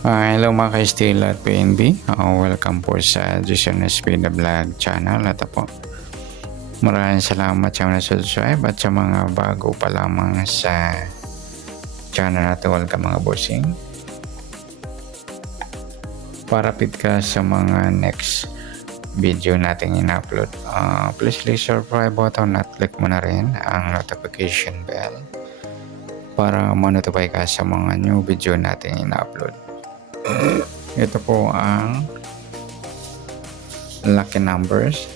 Hello mga ka-Steel at PNB. Welcome po sa Jason SP The Vlog channel. At po, maraming salamat sa mga subscribe at sa mga bago pa lamang sa channel natin. Welcome mga bossing. Para fit ka sa mga next video natin in-upload, please click subscribe button at click mo na rin ang notification bell para ma-notify ka sa mga new video natin in-upload. Ito po ang lucky numbers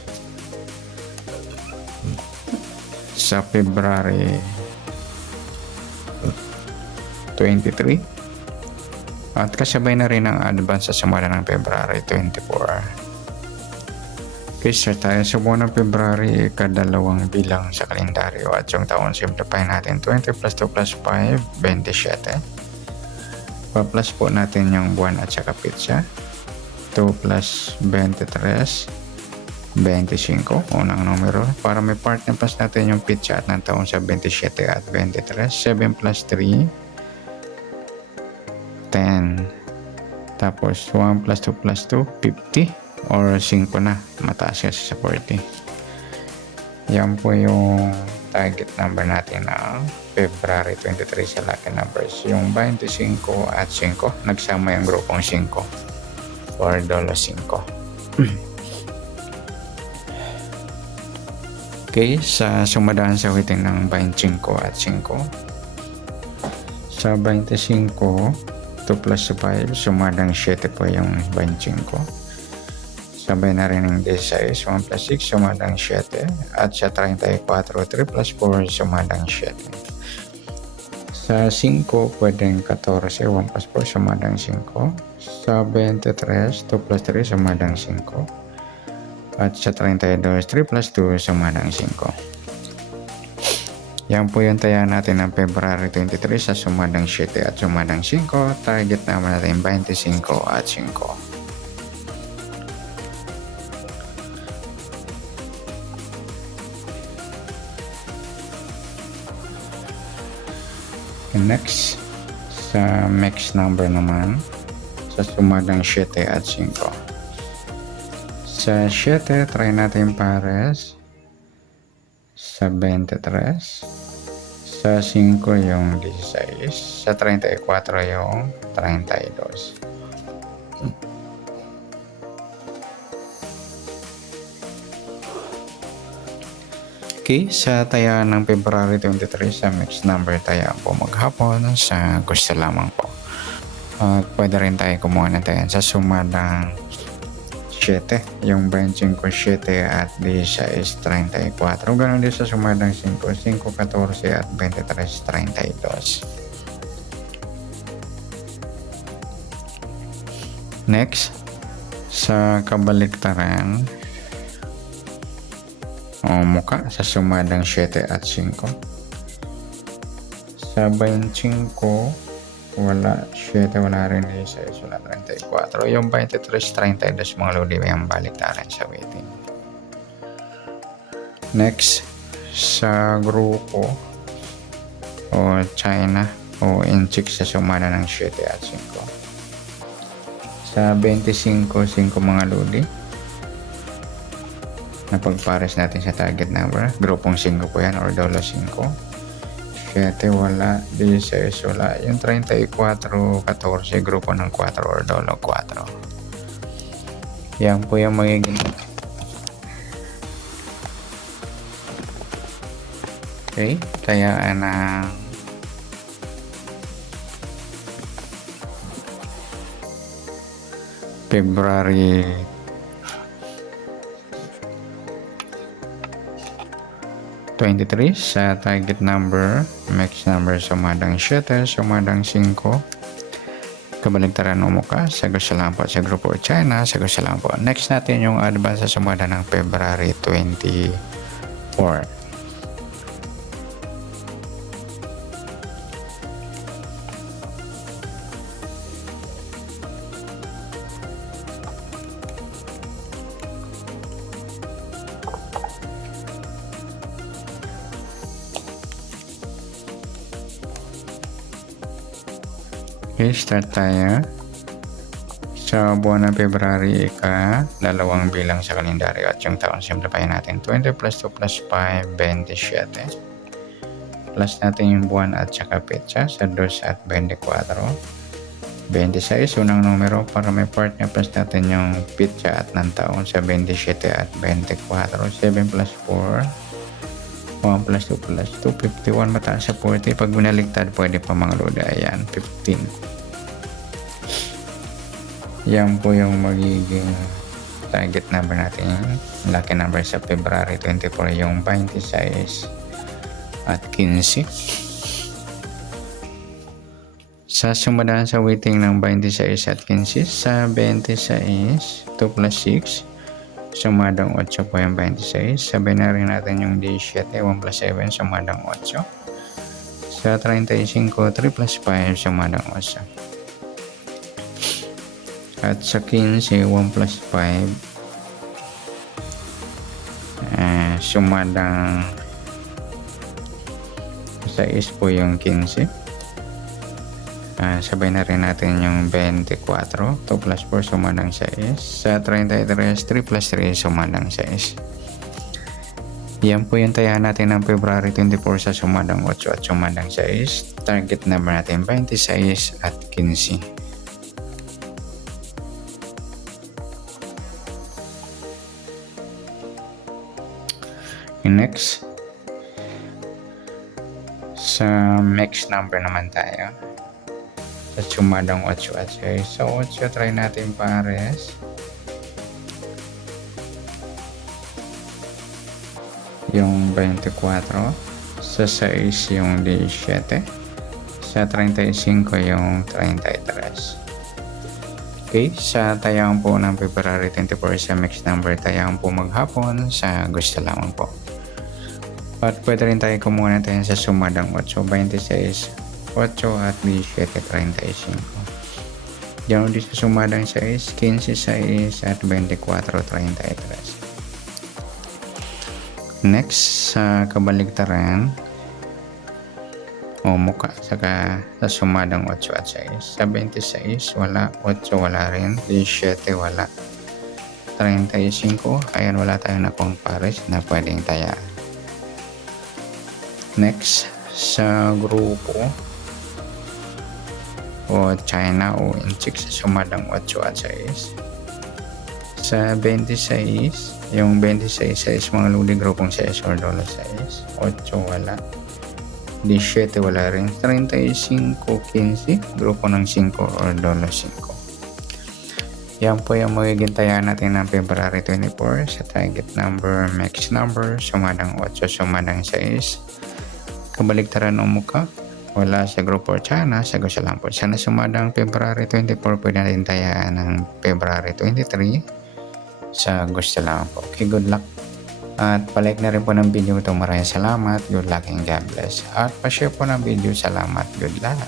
sa February 23 at kasabay na rin ang advance sa simula ng February 24. Okay, start tayo sa buwan ng February, kadalawang bilang sa kalendaryo at yung taon simplify natin. 20 plus 2 plus 5, 27. Pa-plus po natin yung buwan at saka pizza. 2 plus 23, 25, unang numero. Para may partner plus natin yung pizza at ng taon sa 27 at 23. 7 plus 3, 10. Tapos 1 plus 2 plus 2, 50. Or 5 na, mataas kasi sa 40. Yan po yung target number natin na February 23 sa lucky numbers. Yung 25 at 5, nagsama yung grupong 5 or $5. Okay, sa sumadaan sa witing ng 25 at 5. Sa 25, 2 plus 5, sumadang 7 po yung 25. Sabay na rin ng 16, 1 plus 6, sumadang 7. At sa 34, 3 plus 4, sumadang 7. Sa 5, pwedeng 14, 1 plus 4, sumadang 5. Sa 23, 2 plus 3, sumadang 5. At sa 32, 3 plus 2, sumadang 5. Yan po yung taya natin ng February 23 sa sumadang 7 at sumadang 5. Target naman natin 25 at 5. Next, sa mix number naman, sa sumadang 7 at 5. Sa 7, try natin pares. Sa 23. Sa 5 yung 16. Sa 34 yung 32. Okay, sa taya ng February 23 sa mix number taya po maghapon sa gusto lamang po. Pwede rin tayo kumuha ng taya sa sumadang 7, yung 25, 7 at 16, 34. Ganun din sa sumadang 5, 5, 14 at 23, 32. Next, sa kabaliktaran, muka sa sumadang 7 at 5. Sa 25, wala 7, wala rin 16, wala 34. Yung 23, 32 mga lodi yung baliktaran sa waiting. Next, sa grupo o China o Inchik sa sumada ng 7 at 5. Sa 25, 5 mga lodi na pagpares natin sa target number, grupong 5 po yan or $5. 7 wala, 16 wala, yung 34, 14 grupo ng 4 or $4. Yan po yung magiging okay, tayaan ng February 23 sa target number, mix number sumadang 7, sumadang 5. Kabaligtaran umuka, sagot sa lang po sa grupo China, sagot sa lang po. Next natin yung advance sa sumada ng February 24. Okay, start tayo. Sa buwan ng February, dalawang bilang sa kalendaryo at yung taon, simplify natin. 20 plus 2 plus 5, 27. Plus natin yung buwan at saka petsa sa 2 at 24. 26, unang numero para may part niya, plus natin yung petsa at ng taon sa 27 at 24. 7 plus 4, 1 plus 2 plus 2, 51, mataas sa 40. Pag binaligtad, pwede pa mga loda. Ayan, 15. Yan po yung magiging target number natin. Lucky number sa February 24, yung 26 at 15. Sa sumadaan sa weighting ng 26 at 15, sa 26, 2 plus 6, sumadang 8 po yung 26. Sabay na rin natin yung 17, 1 plus 7, sumadang 8. Sa 35, 3 plus 5, sumadang 8. At sa 15, 1 plus 5, sumadang 6 po yung 15. Sabay na rin natin yung 24, 2 plus 4, sumadang 6. Sa 33, 3 plus 3, sumadang 6. Yan po yung taya natin ng February 24 sa sumadang 8 at sumadang 6. Target number natin 26 at 15. Next, sa mix number naman tayo. Sa sumadang 8 at 6. So 8, try natin pares. Yung 24. Sa 6 yung 17. Sa 35 yung 33. Okay, sa tayang po ng February 24 sa mix number, tayang po maghapon sa gusto lamang po. At pwede rin tayo kumuha natin sa sumadang 8, 26, 8 at 17, 35. Diyan din sa sumadang 6, 15, 6 at 24, 33. Next, sa kabaligtaran, o muka, saka sa sumadang 8 at 6. Sa 26, wala. 8, wala rin. 17, wala. 35, ayan, wala tayong nakong pares na pwedeng tayaan. Next, sa grupo o China o Inchik sa sumadang 8 at 6. Sa 26, yung 26 size, mga luli grupong size or dollar size. 8, wala. 17, wala rin. 35, 15, grupo ng 5 or dollar 5. Yan po yung magiging taya natin ng February 24 sa target number, mix number, sumadang 8, sumadang 6. Kabaligtaran o muka, wala sa grupo or China, sa gusto lang po. Sana sumadang February 24, pwede natin tayaan ng February 23 sa gusto lang po. Okay, good luck. At palike na rin po ng video ito. Maraming salamat. Good luck and God bless. At pa-share po ng video. Salamat. Good luck.